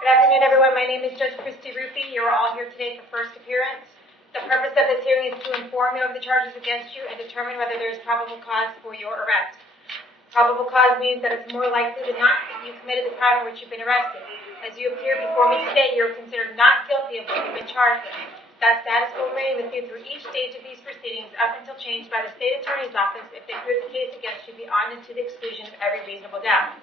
Good afternoon, everyone. My name is Judge Christy Ruppe. You're all here today for first appearance. The purpose of this hearing is to inform you of the charges against you and determine whether there is probable cause for your arrest. Probable cause means that it's more likely than not that you committed the crime in which you've been arrested. As you appear before me today, you are considered not guilty of what you've been charged with. That status will remain with you through each stage of these proceedings up until changed by the State Attorney's Office if they prove the case against you beyond and to the exclusion of every reasonable doubt.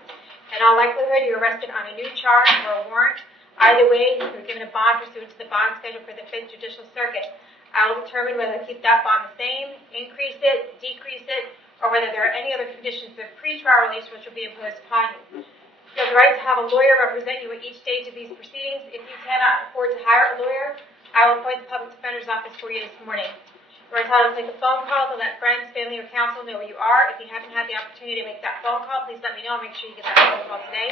In all likelihood, you're arrested on a new charge or a warrant. Either way, you're given a bond pursuant to the bond schedule for the 5th Judicial Circuit. I will determine whether to keep that bond the same, increase it, decrease it, or whether there are any other conditions of pretrial release which will be imposed upon you. You have the right to have a lawyer represent you at each stage of these proceedings. If you cannot afford to hire a lawyer, I will appoint the Public Defender's Office for you this morning. You're entitled to take a phone call to let friends, family, or counsel know where you are. If you haven't had the opportunity to make that phone call, please let me know and make sure you get that phone call today.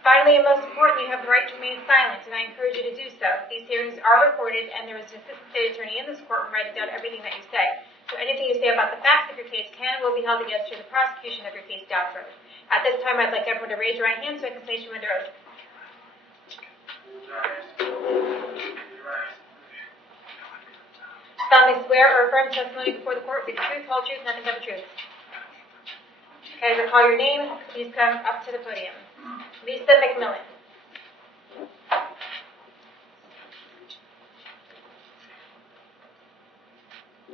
Finally, and most importantly, you have the right to remain silent, and I encourage you to do so. These hearings are recorded, and there is an assistant state attorney in this courtroom writing down everything that you say. So anything you say about the facts of your case can and will be held against you in the prosecution of your case down the road. At this time, I'd like everyone to raise your right hand so I can place you under oath. Solemnly swear or affirm testimony before the court will be the truth, whole truth, nothing but the truth. Okay, as I call your name, please come up to the podium. Lisa McMillan.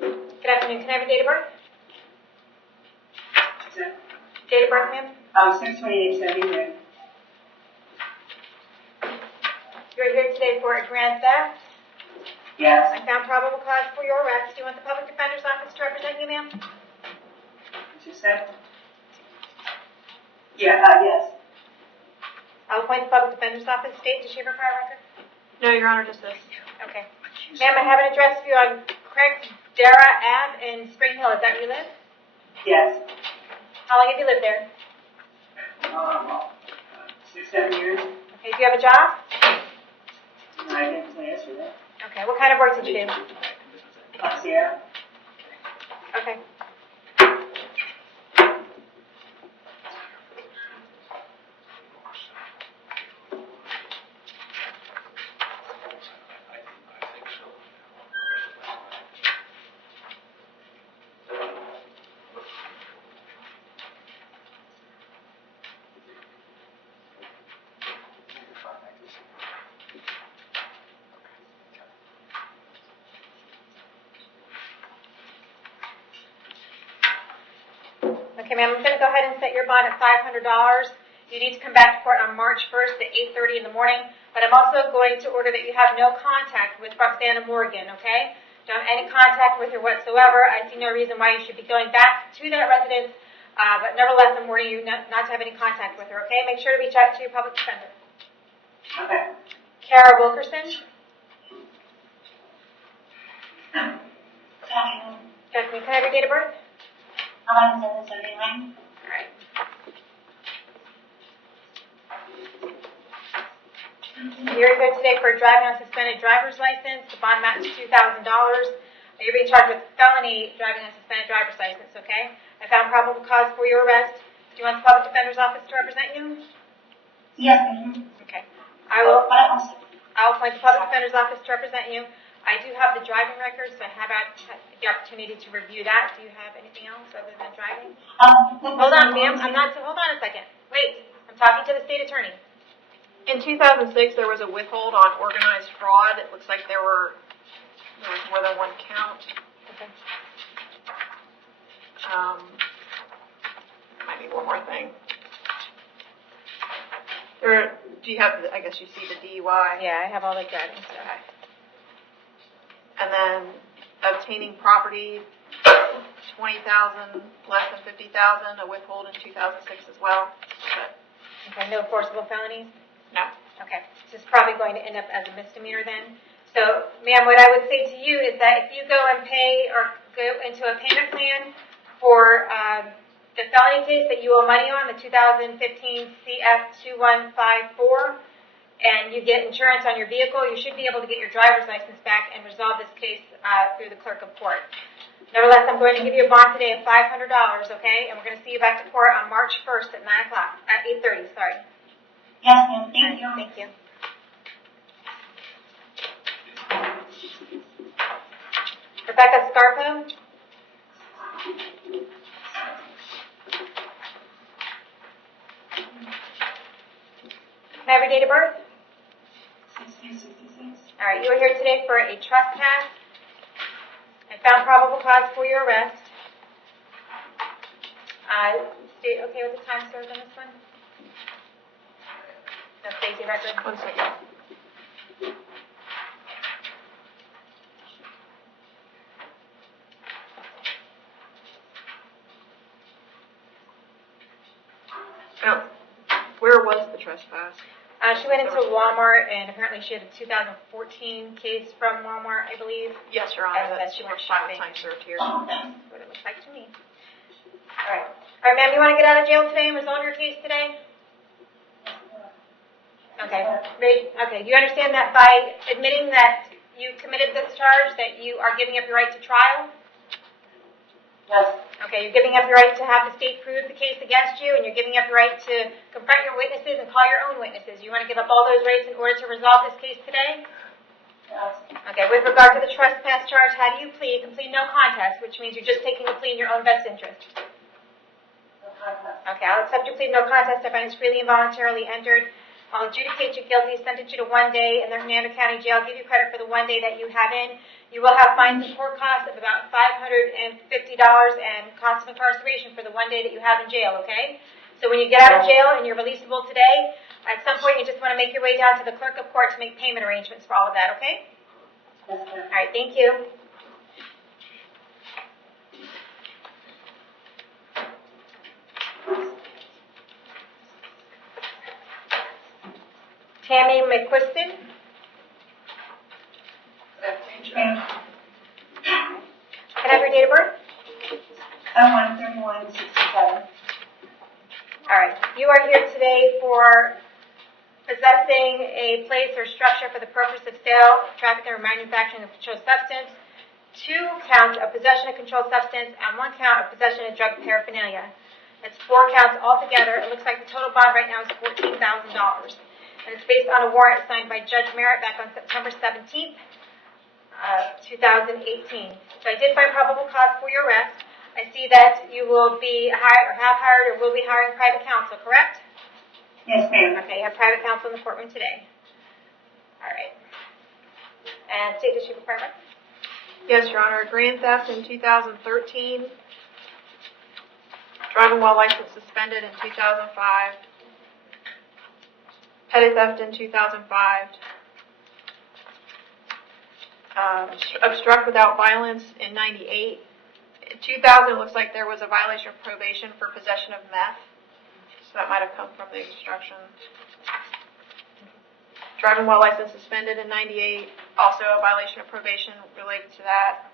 Good afternoon. Can I have a date of birth? Date of birth, ma'am? 6/28/73. You're here today for a grand theft. Yes. I found probable cause for your arrest. Do you want the Public Defender's Office to represent you, ma'am? What you said? Yeah, yes. I'll appoint the Public Defender's Office. State, does she have a prior record? No, Your Honor, just this. Okay. Ma'am, I have an address for you on Craigdara Ave in Spring Hill. Is that where you live? Yes. How long have you lived there? 6, 7 years. Okay, do you have a job? I didn't say yesterday. Okay, what kind of work did you do? Sierra. Okay. Okay, ma'am, I'm going to go ahead and set your bond at $500. You need to come back to court on March 1st at 8:30 in the morning, but I'm also going to order that you have no contact with Roxana Morgan, okay? Don't have any contact with her whatsoever. I see no reason why you should be going back to that residence, but nevertheless, I'm warning you not to have any contact with her, okay? Make sure to reach out to your public defender. Okay. Kara Wilkerson. Stephanie, can I have your date of birth? 11/7/79. All right. You're here today for driving on a suspended driver's license. The bond amount is $2,000. You're being charged with felony driving on a suspended driver's license, okay? I found probable cause for your arrest. Do you want the Public Defender's Office to represent you? Yes. Okay. I'll appoint the Public Defender's Office to represent you. I do have the driving record, so I have had the opportunity to review that. Do you have anything else other than driving? Hold on, ma'am. Hold on a second. Wait. I'm talking to the state attorney. In 2006, there was a withhold on organized fraud. It looks like there was more than one count. Okay. Might be one more thing. Do you have? I guess you see the DUI. Yeah, I have all the driving stuff. Okay. And then obtaining property, 20,000 less than 50,000, a withhold in 2006 as well. But Okay, no forcible felonies? no. Okay, this is probably going to end up as a misdemeanor then. So, ma'am, what I would say to you is that if you go and pay or go into a payment plan for the felony case that you owe money on, the 2015 CF2154, and you get insurance on your vehicle, you should be able to get your driver's license back and resolve this case through the clerk of court. Nevertheless, I'm going to give you a bond today of $500, okay? And we're going to see you back to court on March 1st at 9 o'clock, at 8:30, sorry. Yes, ma'am. Thank you. Thank you. Rebecca Scarpo. May I have your date of birth? 1666. All right, you are here today for a trespass. I found probable cause for your arrest. State okay with the time served on this one? No safety record. 1 second. Oh, where was the trespass? She went into Walmart, and apparently she had a 2014 case from Walmart, I believe. Yes, Your Honor. That's That's she what went shopping. time served here. That's what it looks like to me. All right. All right, ma'am, you want to get out of jail today and resolve your case today? Okay. Great. Okay. Do you understand that by admitting that you committed this charge, that you are giving up your right to trial? Yes. Okay, you're giving up your right to have the state prove the case against you, and you're giving up your right to confront your witnesses and call your own witnesses. You want to give up all those rights in order to resolve this case today? Yes. Okay, with regard to the trespass charge, how do you plead? You can plead no contest, which means you're just taking a plea in your own best interest. Okay, I'll accept your plea of no contest. I find it's freely and voluntarily entered. I'll adjudicate you guilty, sentence you to 1 day in the Hernando County Jail, give you credit for the 1 day that you have in. You will have fines and court costs of about $550 and cost of incarceration for the 1 day that you have in jail, okay? So when you get out of jail and you're releasable today, at some point you just want to make your way down to the clerk of court to make payment arrangements for all of that, okay? Yes, ma'am. All right, thank you. Tammy McQuiston. Ma'am. Can I have your date of birth? 01/31/67. All right. You are here today for possessing a place or structure for the purpose of sale, trafficking, or manufacturing of controlled substance, 2 counts of possession of controlled substance, and 1 count of possession of drug paraphernalia. That's 4 counts altogether. It looks like the total bond right now is $14,000. And it's based on a warrant signed by Judge Merritt back on September 17th, 2018. So I did find probable cause for your arrest. I see that you will be hired, or have hired, or will be hiring private counsel, correct? Yes, ma'am. Okay, you have private counsel in the courtroom today. All right. And state issue requirement? Yes, Your Honor. Grand theft in 2013. Driving while license suspended in 2005. Petty theft in 2005. Obstruct without violence in 98. In 2000, it looks like there was a violation of probation for possession of meth. So that might have come from the obstruction. Driving while license suspended in 98. Also a violation of probation related to that.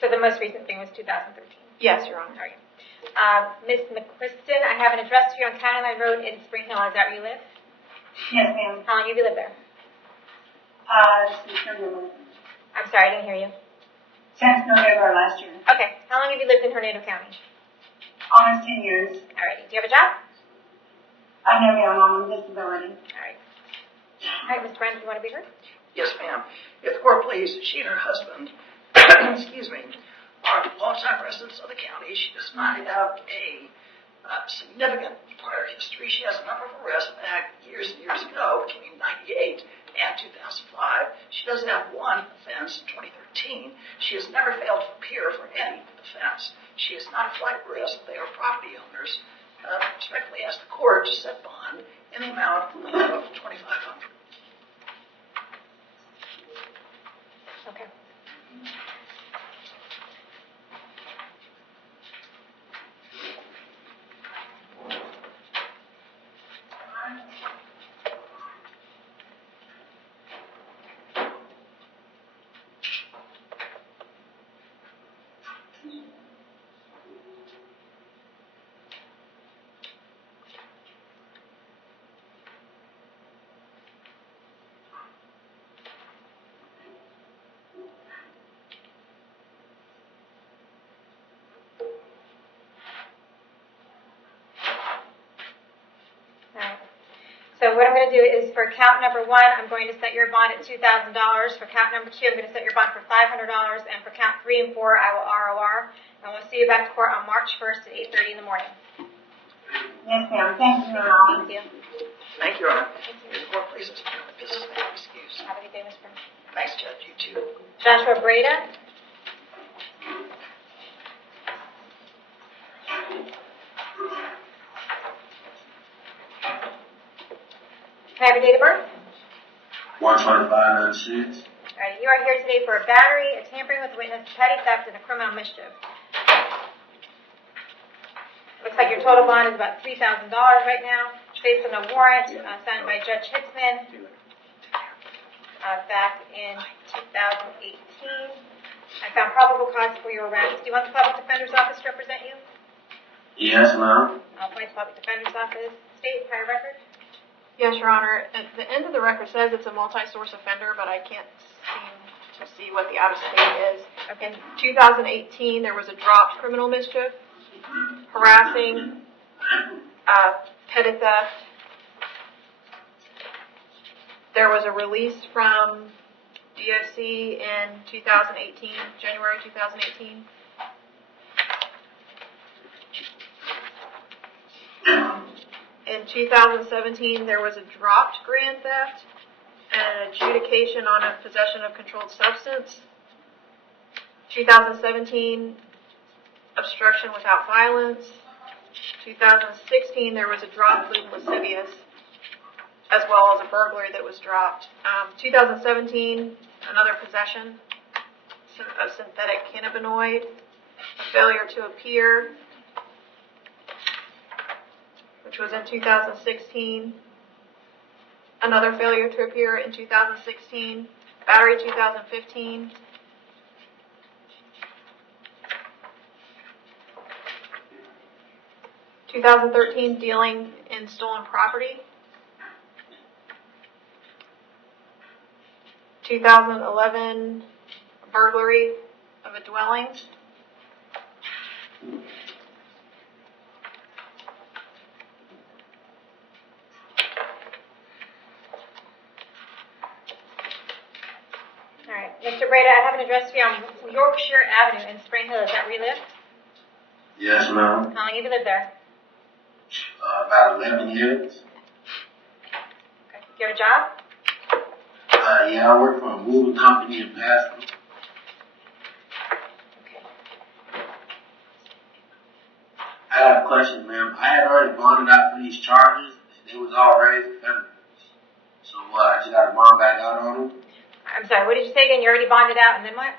So the most recent thing was 2013. Yes, Your Honor. All right. Ms. McQuiston, I have an address for you on County Line Road in Spring Hill. Is that where you live? Yes, ma'am. How long have you lived there? Since November. I'm sorry, I didn't hear you. Since November last year. Okay. How long have you lived in Hernando County? Almost 10 years. All right. Do you have a job? I know, ma'am. I'm on disability. All right. All right, Mr. Brand, do you want to be heard? Yes, ma'am. If the court please, she and her husband, excuse me, are longtime residents of the county. She does not have a significant prior history. She has a number of arrests back years and years ago, between 98 and 2005. She does have 1 offense in 2013. She has never failed to appear for any offense. She is not a flight risk. They are property owners. Respectfully ask the court to set bond in the amount of $2,500. Okay. So what I'm going to do is for count number 1, I'm going to set your bond at $2,000. For count number 2, I'm going to set your bond for $500. And for count 3 and 4, I will ROR. And we'll see you back to court on March 1st at 8:30 in the morning. Yes, ma'am. Thank you, Your Honor. Thank you. Thank you, Your Honor. If the court pleases, the business may be excused. Have a good day, Ms. Prince. Thanks, Judge. You too. Joshua Breda. Can I have your date of birth? 12596. All right, you are here today for a battery, a tampering with witness, petty theft, and a criminal mischief. Looks like your total bond is about $3,000 right now, based on a warrant signed by Judge Hitzman back in 2018. I found probable cause for your arrest. Do you want the public defender's office to represent you? Yes, ma'am. I'll appoint the public defender's office. State prior record? Yes, Your Honor. At the end of the record says it's a multi-source offender, but I can't seem to see what the out-of-state is. Okay. In 2018, there was a dropped criminal mischief, harassing, petty theft. There was a release from DOC in 2018, January 2018. In 2017, there was a dropped grand theft and an adjudication on a possession of controlled substance. 2017, obstruction without violence. 2016, there was a dropped lewd and lascivious, as well as a burglary that was dropped. 2017, another possession of synthetic cannabinoid, a failure to appear, which was in 2016. Another failure to appear in 2016. Battery 2015. (2013) dealing in stolen property. 2011 burglary of a dwelling. All right. Mr. Breda, I have an address for you on Yorkshire Avenue in Spring Hill. Is that where you live? Yes, ma'am. How long have you lived there? About 11 years. Okay. Do you have a job? Yeah, I work for a moving company in Pasco. Okay. I got a question, ma'am. I had already bonded out for these charges, and they was all raised felonies. So I just got to bond back out on them? I'm sorry, what did you say again? You already bonded out, and then what?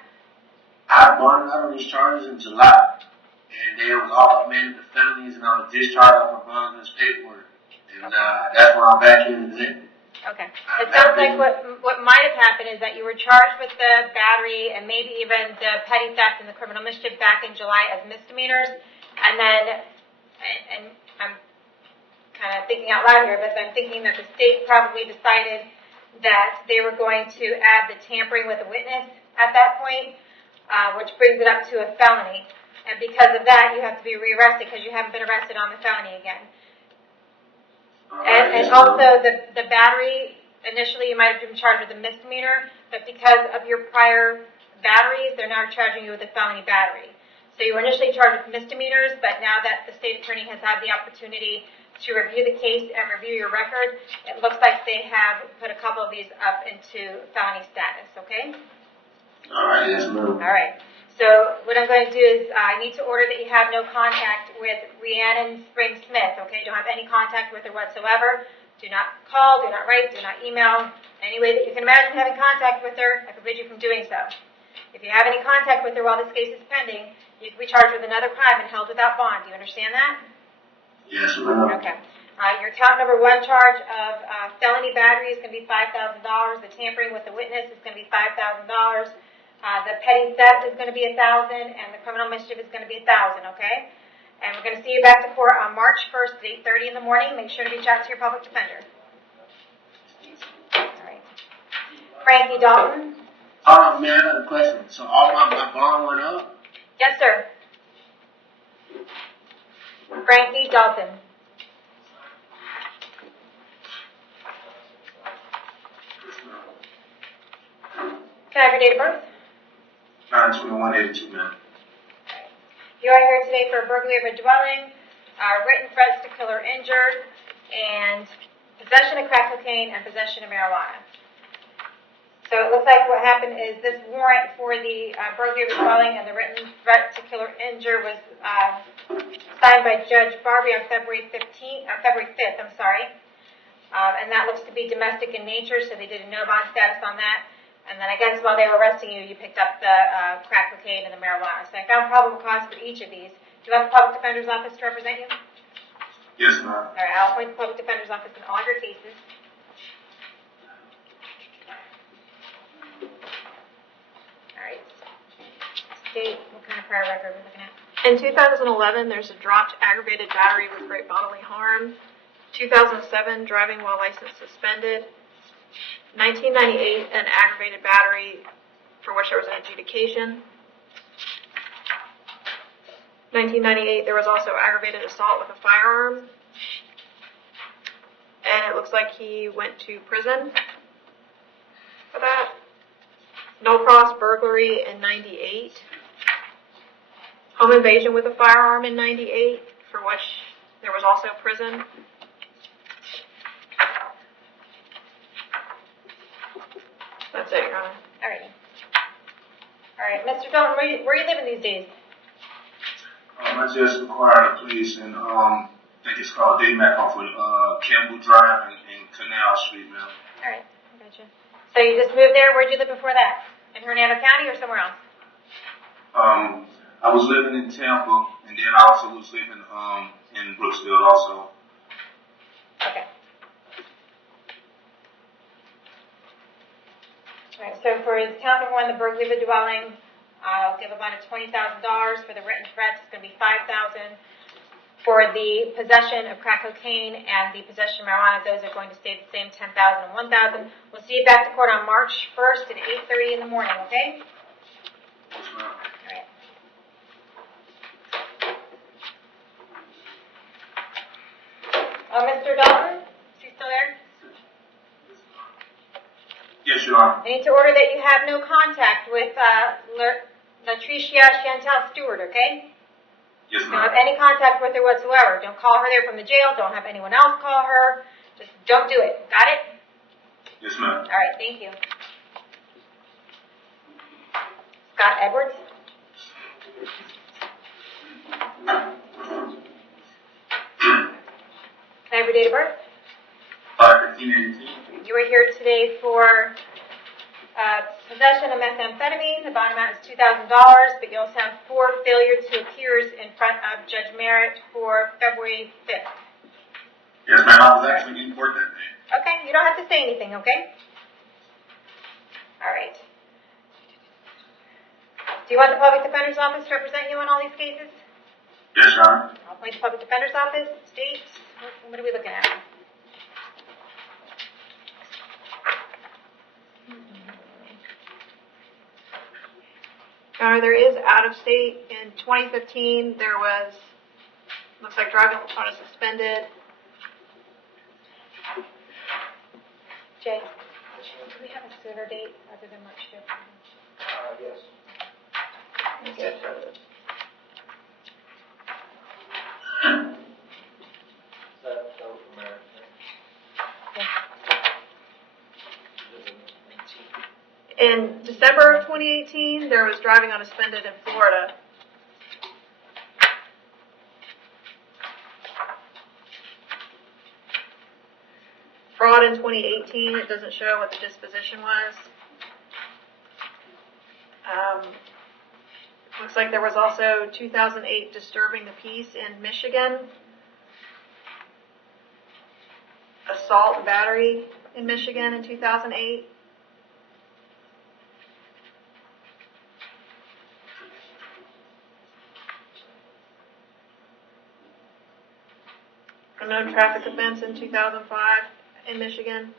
I bonded out on these charges in July, and they was all amended to felonies, and I was discharged off my bond in this paperwork. And that's why I'm back here today. Okay. It sounds like what might have happened is that you were charged with the battery and maybe even the petty theft and the criminal mischief back in July as misdemeanors, and then, and I'm kind of thinking out loud here, but I'm thinking that the state probably decided that they were going to add the tampering with a witness at that point, which brings it up to a felony. And because of that, you have to be rearrested because you haven't been arrested on the felony again. And also the battery, initially you might have been charged with a misdemeanor, but because of your prior batteries, they're now charging you with a felony battery. So you were initially charged with misdemeanors, but now that the state attorney has had the opportunity to review the case and review your record, it looks like they have put a couple of these up into felony status, okay? All right, yes, ma'am. All right. So what I'm going to do is I need to order that you have no contact with Rhiannon Spring Smith, okay? Don't have any contact with her whatsoever. Do not call, do not write, do not email. Any way that you can imagine having contact with her, I forbid you from doing so. If you have any contact with her while this case is pending, you can be charged with another crime and held without bond. Do you understand that? Yes, ma'am. Okay. Your count number 1 charge of felony battery is going to be $5,000. The tampering with the witness is going to be $5,000. The petty theft is going to be $1,000, and the criminal mischief is going to be $1,000. Okay. And we're going to see you back to court on March 1st at 8:30 in the morning. Make sure to reach out to your public defender. All right. Frankie Dalton. Oh, man, I got a question. So all my bond went up? Yes, sir. Frankie Dalton. Can I have your date of birth? 9/21/82, ma'am. You are here today for a burglary of a dwelling, written threats to kill or injure, and possession of crack cocaine and possession of marijuana. So it looks like what happened is this warrant for the burglary of a dwelling and the written threat to kill or injure was signed by Judge Barbie on February 5th, I'm sorry. And that looks to be domestic in nature, so they did a no bond status on that. And then I guess while they were arresting you, you picked up the crack cocaine and the marijuana. So I found probable cause for each of these. Do you want the Public Defender's Office to represent you? Yes, ma'am. All right, I'll appoint the Public Defender's Office in all your cases. All right. State, what kind of prior record we're looking at? In 2011, there's a dropped aggravated battery with great bodily harm. 2007, driving while license suspended. 1998, an aggravated battery for which there was an adjudication. 1998, there was also aggravated assault with a firearm. And it looks like he went to prison for that. No cross burglary in 98. Home invasion with a firearm in 98, for which there was also prison. That's it, Your Honor. All right. All right, Mr. Dalton, where are you living these days? I just acquired a place in, I think it's called Daymac off of Campbell Drive and Canal Street, ma'am. All right, I gotcha. So you just moved there? Where'd you live before that? In Hernando County or somewhere else? I was living in Tampa, and then I also was living in Brooksville also. Okay. All right, so for count number 1, the burglary of a dwelling, I'll give a bond of $20,000. For the written threats, it's going to be $5,000. For the possession of crack cocaine and the possession of marijuana, those are going to stay the same, $10,000 and $1,000. We'll see you back to court on March 1st at 8:30 in the morning, okay? Yes, ma'am. All right. Mr. Dalton, is he still there? Yes, Your Honor. I need to order that you have no contact with Latricia Chantal Stewart, okay? Yes, Don't ma'am. have any contact with her whatsoever. Don't call her there from the jail. Don't have anyone else call her. Just don't do it. Got it? Yes, ma'am. All right, thank you. Scott Edwards? Can I have your date of birth? 5/15/82. You were here today for possession of methamphetamine. The bond amount is $2,000, but you also have 4 failure to appears in front of Judge Merritt for February 5th. Yes, ma'am. I was actually in court that day. Okay, you don't have to say anything, okay? All right. Do you want the Public Defender's Office to represent you on all these cases? Yes, Your Honor. I'll appoint the Public Defender's Office. States. What are we looking at? There is out of state. In 2015, there was, looks like driving on a suspended. Jay, do we have a sooner date other than March 5th? Yes. Okay. In December of 2018, there was driving unsuspended in Florida. Fraud in 2018, it doesn't show what the disposition was. Looks like there was also 2008 disturbing the peace in Michigan. Assault and battery in Michigan in 2008. Unknown traffic offense in 2005 in Michigan.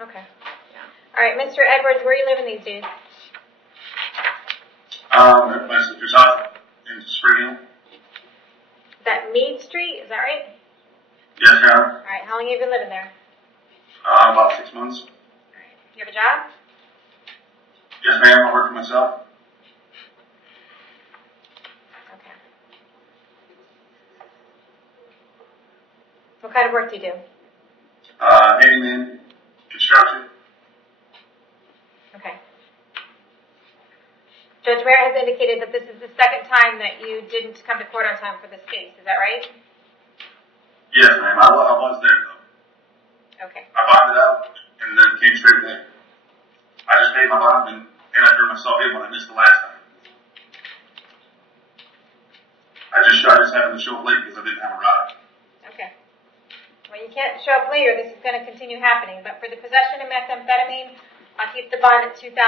Okay. Yeah. All right, Mr. Edwards, where are you living these days? At my sister's house in Spring Hill. Is that Meade Street? Is that right? Yes, Your Honor. All right. How long have you been living there? About 6 months. All right. You have a job? Yes, ma'am, I work for myself. Okay. What kind of work do you do? Handyman, construction. Okay. Judge Merritt has indicated that this is the second time that you didn't come to court on time for this case. Is that right? Yes, ma'am, I was there though. Okay. I bonded out and then came straight in. I just paid my bond and I turned myself in when I missed the last time. I just happened to show up late because I didn't have a ride. Okay. Well, you can't show up later. This is going to continue happening. But for the possession of methamphetamine, I'll keep the bond at $2,000.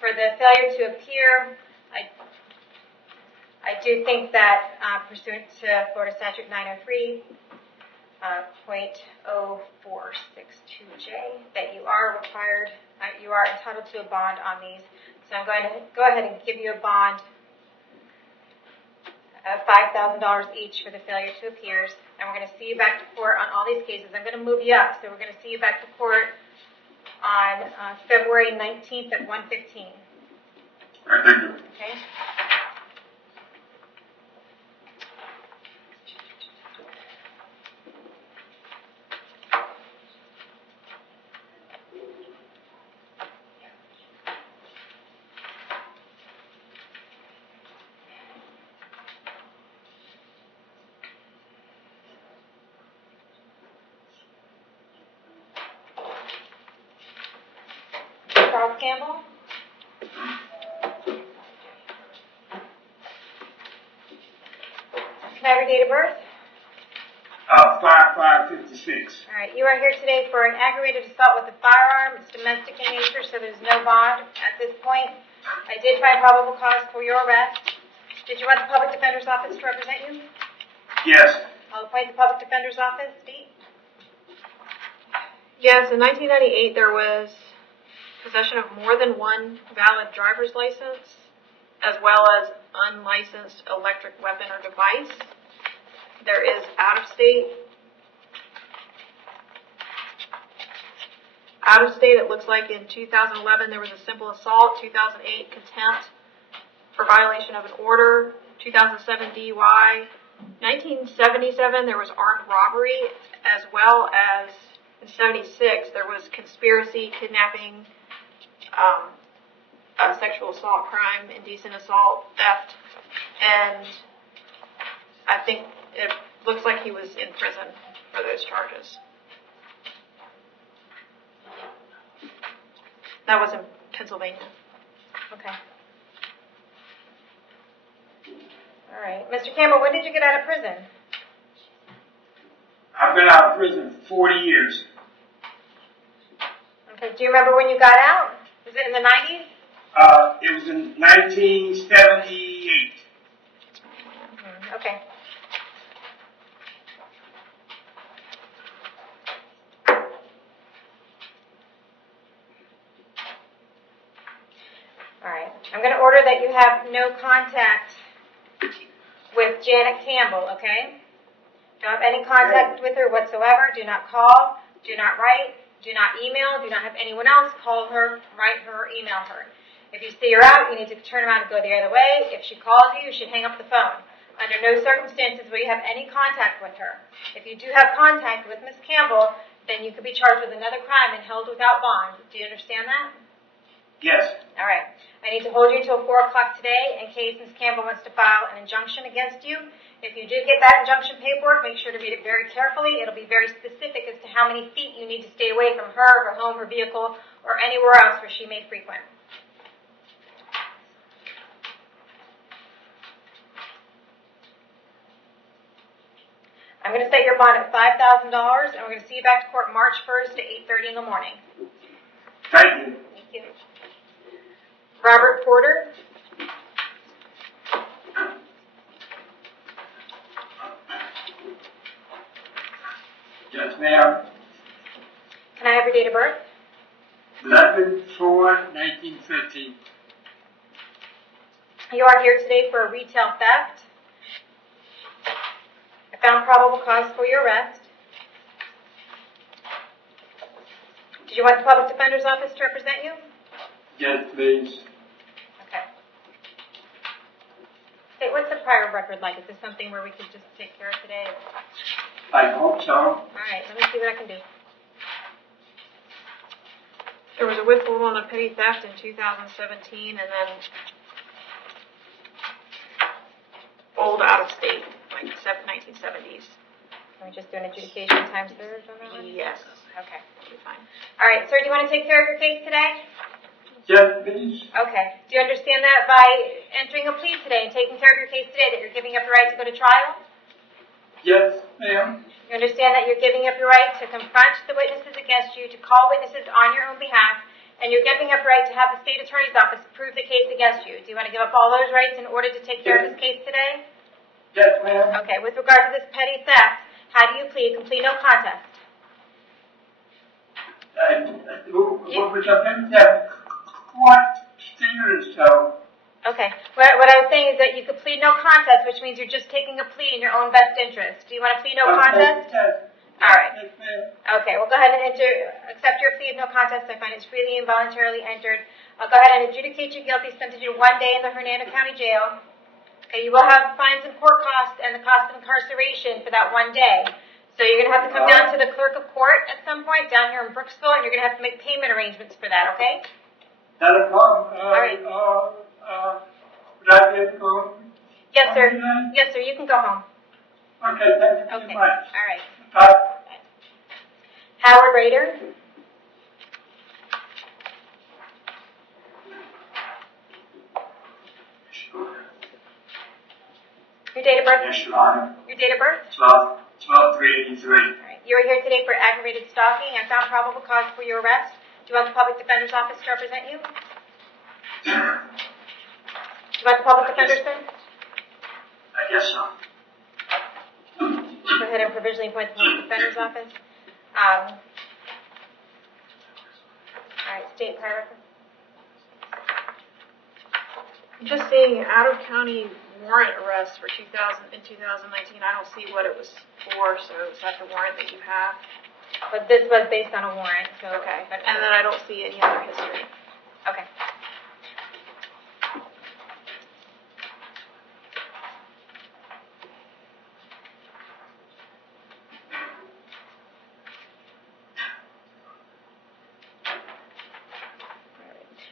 For the failure to appear, I do think that pursuant to Florida Statute 903, .0462J, that you are required, you are entitled to a bond on these. So I'm going to go ahead and give you a bond of $5,000 each for the failure to appears. And we're going to see you back to court on all these cases. I'm going to move you up, so we're going to see you back to court on February 19th at 1:15. All right, thank you. Okay? Charles Campbell? Can I have your date of birth? 5556. All right, you are here today for an aggravated assault with a firearm. It's domestic in nature, so there's no bond at this point. I did find probable cause for your arrest. Did you want the public defender's office to represent you? Yes. I'll appoint the public defender's office. Dee? Yes, in 1998 there was possession of more than one valid driver's license, as well as unlicensed electric weapon or device. There is out-of-state. Out-of-state, it looks like in 2011 there was a simple assault, 2008 contempt for violation of an order, 2007 DUI, 1977 there was armed robbery, as well as in 76 there was conspiracy, kidnapping, a sexual assault crime, indecent assault, theft, and I think it looks like he was in prison for those charges. That was in Pennsylvania. Okay. All right. Mr. Campbell, when did you get out of prison? I've been out of prison for 40 years. Okay. Do you remember when you got out? Was it in the 90s? It was in 1978. Okay. All right. I'm going to order that you have no contact with Janet Campbell, okay? Don't have any contact with her whatsoever. Do not call. Do not write. Do not email. Do not have anyone else call her, write her, or email her. If you see her out, you need to turn around and go the other way. If she calls you, you should hang up the phone. Under no circumstances will you have any contact with her. If you do have contact with Ms. Campbell, then you could be charged with another crime and held without bond. Do you understand that? Yes. All right. I need to hold you until 4 o'clock today in case Ms. Campbell wants to file an injunction against you. If you do get that injunction paperwork, make sure to read it very carefully. It'll be very specific as to how many feet you need to stay away from her, her home, her vehicle, or anywhere else where she may frequent. I'm going to set your bond at $5,000, and we're going to see you back to court March 1st at 8:30 in the morning. Thank you. Thank you. Robert Porter. Yes, ma'am. Can I have your date of birth? 11/4/1950. You are here today for a retail theft. I found probable cause for your arrest. Did you want the public defender's office to represent you? Yes, please. Okay. Hey, what's the prior record like? Is this something where we could just take care of today? I hope so. All right, let me see what I can do. There was a withhold on a petty theft in 2017, and then old out of state, like 1970s. Can we just do an adjudication time served on that one? Yes. Okay. That'll be fine. All right, sir, do you want to take care of your case today? Yes, please. Okay. Do you understand that by entering a plea today and taking care of your case today that you're giving up the right to go to trial? Yes, ma'am. You understand that you're giving up your right to confront the witnesses against you, to call witnesses on your own behalf, and you're giving up your right to have the state attorney's office prove the case against you. Do you want to give up all those rights in order to take care of this case today? Yes, ma'am. Okay. With regard to this petty theft, how do you plead? Complete no contest. What was up in that? What serious, so? Okay. What I was saying is that you could plead no contest, which means you're just taking a plea in your own best interest. Do you want to plead no contest? Yes. All right. Yes, ma'am. Okay, we'll go ahead and accept your plea of no contest. I find it's freely and voluntarily entered. I'll go ahead and adjudicate you guilty, sentence you to 1 day in the Hernando County Jail. Okay, you will have fines and court costs and the cost of incarceration for that 1 day. So you're going to have to come down to the clerk of court at some point down here in Brooksville, and you're going to have to make payment arrangements for that, okay? Not a problem. All right. Would I be able to go? Yes, sir. Okay. Yes, sir. You can go home. Okay, thank you Okay. very much. All right. Bye. Howard Rader. Your date of birth? Yes, Your Honor. Your date of birth? 12/3/83. All right. You are here today for aggravated stalking. I found probable cause for your arrest. Do you want the public defender's office to represent you? Do you want the public defender, sir? I guess so. Go ahead and provisionally appoint the public defender's office. All right, state prior reference. I'm just seeing out-of-county warrant arrests for 2019. I don't see what it was for, so is that the warrant that you have? But this was based on a warrant, so. Okay. But, And then I don't see any other history. okay.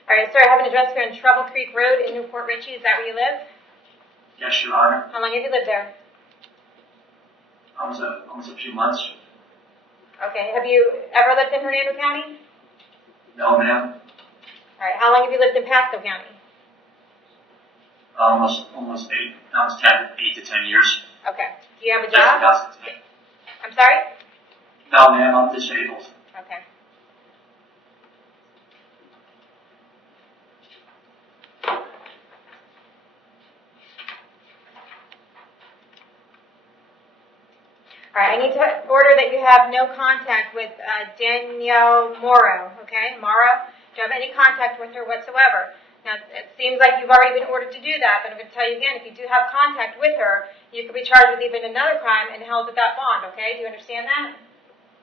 All right, sir, I have an address here on Trouble Creek Road in Newport Richey. Is that where you live? Yes, Your Honor. How long have you lived there? Almost a few months. Okay. Have you ever lived in Hernando County? No, ma'am. All right. How long have you lived in Pasco County? Almost 8 to 10 years. Okay. Do you have a Just job? about 10. I'm sorry? No, ma'am, I'm disabled. Okay. All right, I need to order that you have no contact with Danielle Morrow, okay? Morrow, do you have any contact with her whatsoever? Now, it seems like you've already been ordered to do that, but I'm going to tell you again, if you do have contact with her, you could be charged with even another crime and held without bond, okay? Do you understand that?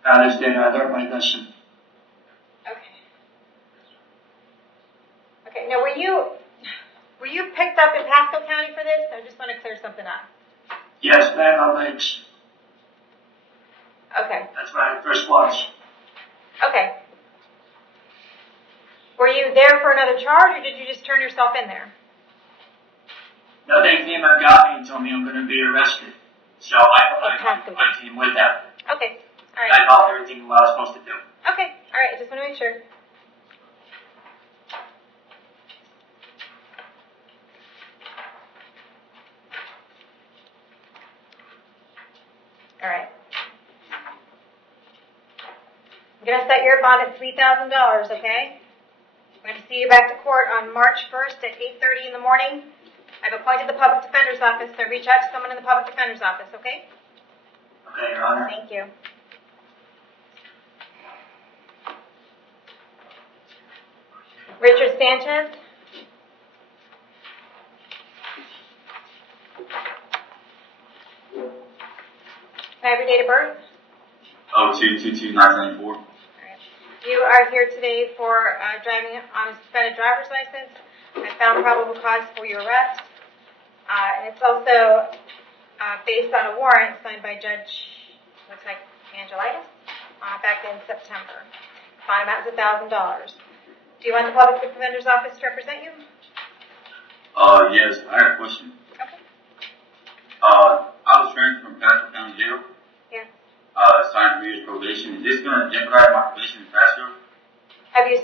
I understand. I learned my lesson. Okay. Okay, now were you picked up in Pasco County for this? I just want to clear something up. Yes, ma'am, I'm thanks. Okay. That's where I first was. Okay. Were you there for another charge, or did you just turn yourself in there? No, they came and got me and told me I'm going to be arrested. So I came with them. Okay. All right. I followed everything what I was supposed to do. Okay. All right. I just want to make sure. All right. I'm going to set your bond at $3,000, okay? I'm going to see you back to court on March 1st at 8:30 in the morning. I've appointed the public defender's office, so reach out to someone in the public defender's office, okay? Okay, Your Honor. Thank you. Richard Sanchez. Can I have your date of birth? 02/22/1994. All right. You are here today for driving on a suspended driver's license. I found probable cause for your arrest. And it's also based on a warrant signed by Judge, looks like Angelitis, back in September. Fine amount is $1,000. Do you want the Public Defender's Office to represent you? Yes, I have a question. Okay. I was transferred from Pasco County Jail. Yeah. Signed 3 years probation. Is this going to jeopardize my probation in Pasco? Have you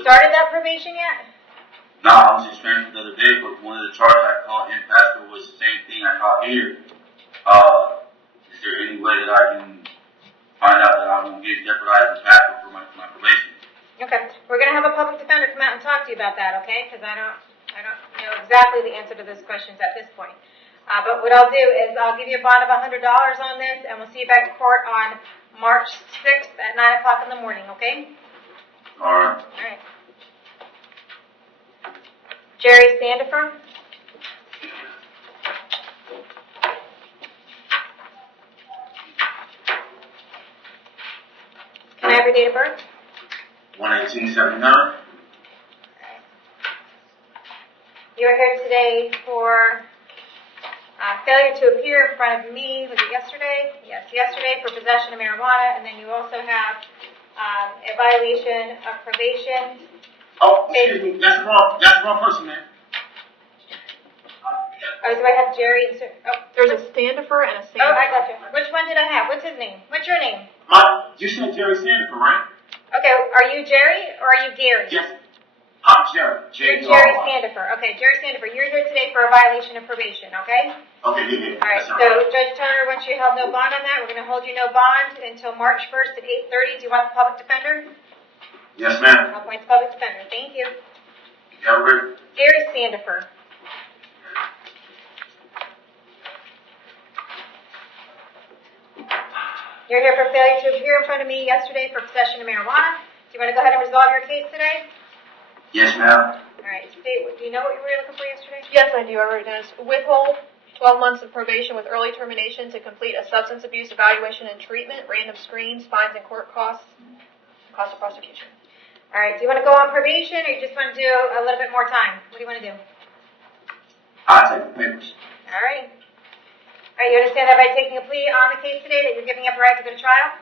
started that probation yet? No, I was just transferred the other day, but one of the charges I caught in Pasco was the same thing I caught here. Is there any way that I can find out that I won't get jeopardized in Pasco for my probation? Okay. We're going to have a public defender come out and talk to you about that, okay? Because I don't know exactly the answer to those questions at this point. But what I'll do is I'll give you a bond of $100 on this, and we'll see you back at court on March 6th at 9 o'clock in the morning, okay? All right. All right. Jerry Sandifer. Can I have your date of birth? 1/18/79. You are here today for failure to appear in front of me. Was it yesterday? Yes, yesterday for possession of marijuana, and then you also have a violation of probation. Oh, excuse me, that's the wrong person, man. Oh, do I have Jerry? There's a Standifer and a Sandifer. Oh, I got you. Which one did I have? What's his name? What's your name? You said Jerry Sandifer, right? Okay, are you Jerry or are you Gary? Yes. I'm Jerry. You're Jerry Sandifer. Okay, Jerry Sandifer, you're here today for a violation of probation, okay? Okay, yeah. All right, so Judge Turner, once you held no bond on that, we're going to hold you no bond until March 1st at 8:30. Do you want the public defender? Yes, ma'am. I'll appoint the public defender. Thank you. Yeah, we're Gary Sandifer. You're here for failure to appear in front of me yesterday for possession of marijuana. Do you want to go ahead and resolve your case today? Yes, ma'am. All right, state, do you know what you were looking for yesterday? Yes, I do. I wrote it down. Withhold 12 months of probation with early termination to complete a substance abuse evaluation and treatment, random screens, fines and court cost of prosecution. All right, do you want to go on probation or you just want to do a little bit more time? What do you want to do? I'll take the papers. All right. All right, you understand that by taking a plea on the case today that you're giving up a right to go to trial?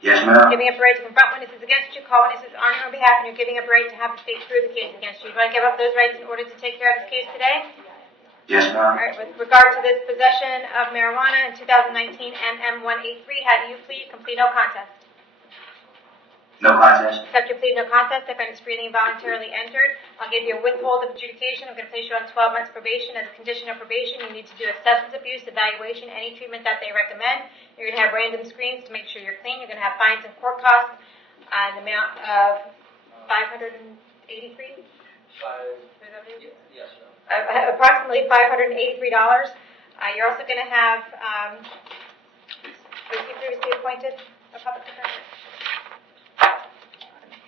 Yes, ma'am. Giving up a right to confront witnesses against you, call witnesses on your behalf, and you're giving up a right to have the state prove the case against you. Do you want to give up those rights in order to take care of this case today? Yes, All ma'am. right, with regard to this possession of marijuana in 2019 MM183, how do you plead? Complete no contest. No contest. Accept your plea no contest. I find it's freely and voluntarily entered. I'll give you a withhold of adjudication. I'm going to place you on 12 months probation. As a condition of probation, you need to do a substance abuse evaluation, any treatment that they recommend. You're going to have random screens to make sure you're clean. You're going to have fines and court costs an amount of $583. Yes, Approximately $583. You're also going to have, was he previously appointed a public defender?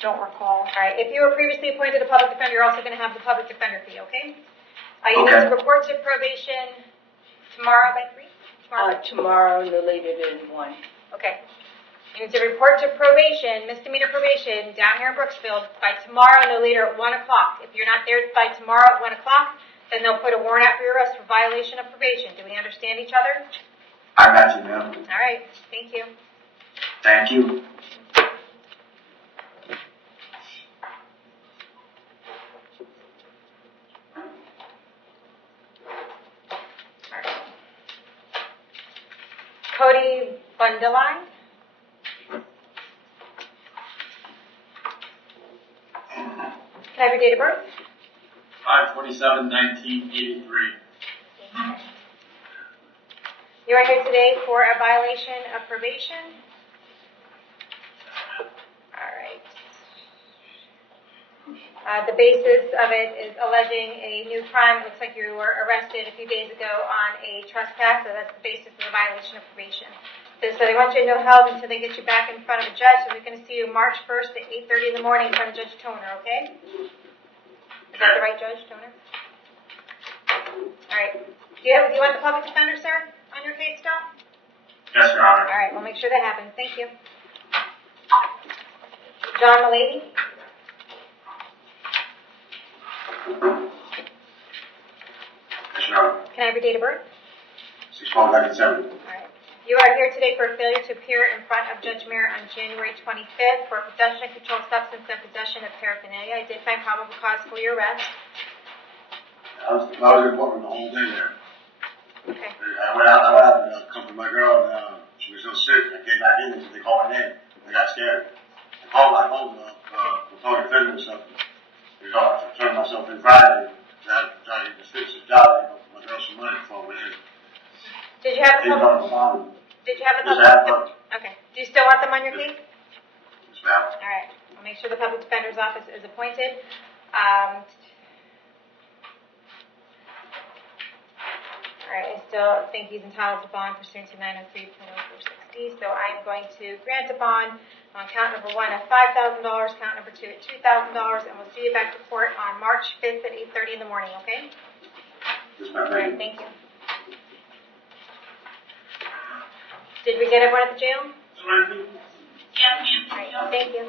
Don't recall. All right, if you were previously appointed a public defender, you're also going to have the public defender fee, okay? You need to report to probation tomorrow by 3? Tomorrow, no later than 1. Okay. You need to report to probation, misdemeanor probation, down here in Brooksfield by tomorrow, no later at 1 o'clock. If you're not there by tomorrow at 1 o'clock, then they'll put a warrant out for your arrest for violation of probation. Do we understand each other? I got you, ma'am. All right, thank you. Thank you. Cody Bundeline. Can I have your date of birth? 5/27/1983. You are here today for a violation of probation. All right. The basis of it is alleging a new crime. It looks like you were arrested a few days ago on a trespass, so that's the basis of the violation of probation. So they want you to no help until they get you back in front of a judge, so we're going to see you March 1st at 8:30 in the morning in front of Judge Toner, okay? Is that the right Judge Toner? All right. Do you want the public defender, sir, on your case still? Yes, Your Honor. All right, we'll make sure that happens. Thank you. John Mulaney? Yes, Your Honor. Can I have your date of birth? 6/12/1970. All right. You are here today for failure to appear in front of Judge Merritt on January 25th for possession of controlled substance and possession of paraphernalia. I did find probable cause for your arrest. I was in the courtroom the whole day there. Okay. I went out and comforted my girl, and she was so sick. I came back in and they called my name. I got scared. I called Victoria Federal or something. I turned myself in Friday. I tried to just fix the job. My girl some money before I went in. Did you have the He's public? on the phone. Did you have the Yes, public? I have one. Okay. Do you still want them on your case? Yes, ma'am. All right. I'll make sure the public defender's office is appointed. All right. I still think he's entitled to bond pursuant to 903.0460. So I'm going to grant a bond on count number 1 at $5,000, count number 2 at $2,000, and we'll see you back to court on March 5th at 8:30 in the morning. Okay? Yes, ma'am. All right. Thank you. Did we get everyone at the jail? So I think All right. Thank you.